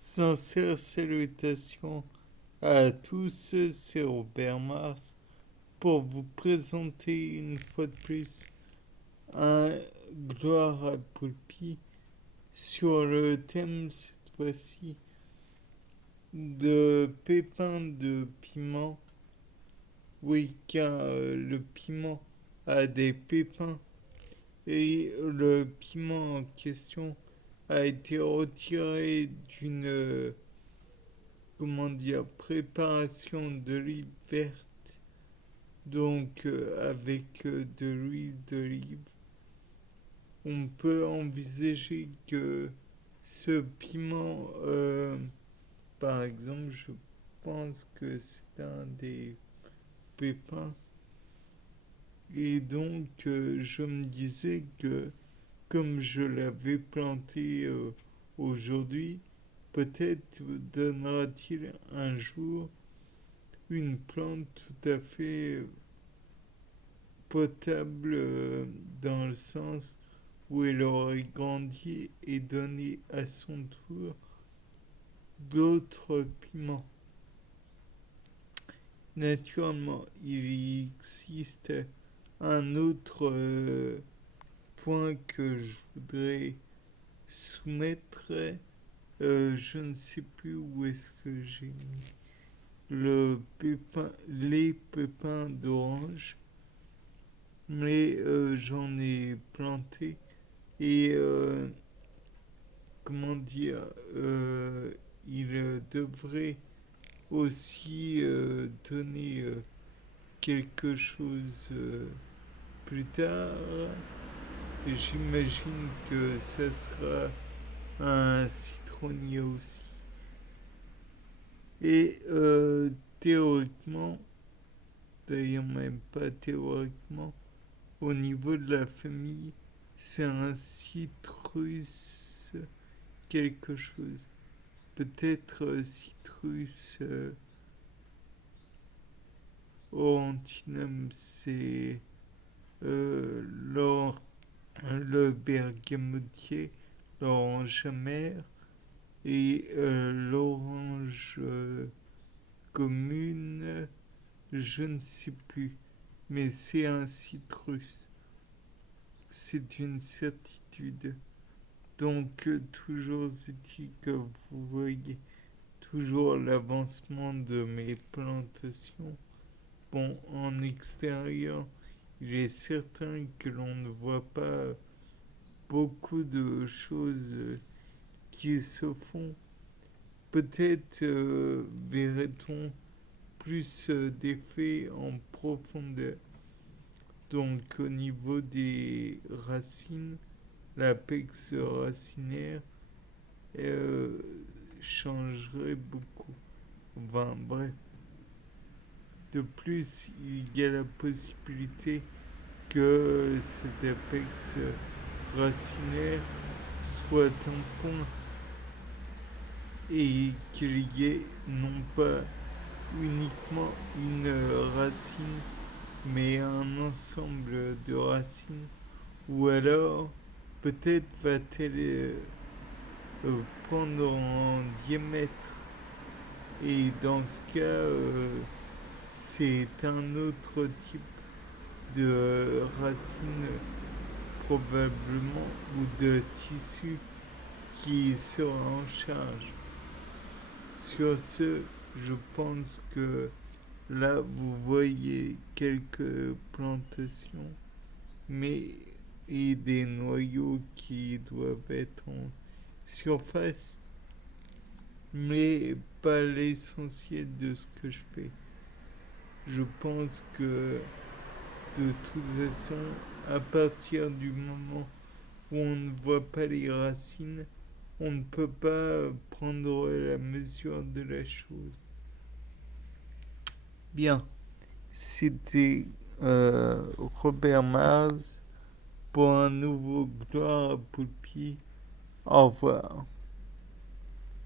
Sincères salutations à tous, c'est Robert Mars pour vous présenter une fois de plus un Gloire à Poulpi sur le thème cette fois-ci de pépins de piment. Oui, car le piment a des pépins et le piment en question a été retiré d'une comment dire, préparation de l'huile verte, donc avec de l'huile d'olive, on peut envisager que ce piment, par exemple, je pense que c'est un des pépins, et donc je me disais que comme je l'avais planté aujourd'hui, peut-être donnera-t-il un jour une plante tout à fait potable dans le sens où elle aurait grandi et donné à son tour d'autres piments. Naturellement, il existe un autre point que je voudrais soumettre. Je ne sais plus où est-ce que j'ai mis les pépins d'orange, mais j'en ai planté et comment dire, il devrait aussi donner quelque chose plus tard. Et j'imagine que ce sera un citronnier aussi. Et théoriquement, d'ailleurs même pas théoriquement, au niveau de la famille, c'est un citrus quelque chose. Peut-être citrus aurantinum, c'est le bergamotier, l'orange amère et l'orange commune, je ne sais plus, mais c'est un citrus. C'est une certitude. Donc, toujours est-il que vous voyez toujours l'avancement de mes plantations. Bon, en extérieur, il est certain que l'on ne voit pas beaucoup de choses qui se font. Peut-être verrait-on plus d'effets en profondeur. Donc au niveau des racines, l'apex racinaire euh, changerait beaucoup. Enfin bref. De plus, il y a la possibilité que cet apex racinaire soit un point et qu'il y ait non pas uniquement une racine, mais un ensemble de racines, ou alors peut-être va-t-elle prendre en diamètre, et dans ce cas, c'est un autre type de racine probablement ou de tissu qui sera en charge. Sur ce, je pense que là, vous voyez quelques plantations, mais et des noyaux qui doivent être en surface, mais pas l'essentiel de ce que je fais. Je pense que de toute façon, à partir du moment où on ne voit pas les racines, on ne peut pas prendre la mesure de la chose. Bien, c'était Robert Mars pour un nouveau Gloire à Poulpi. Au revoir.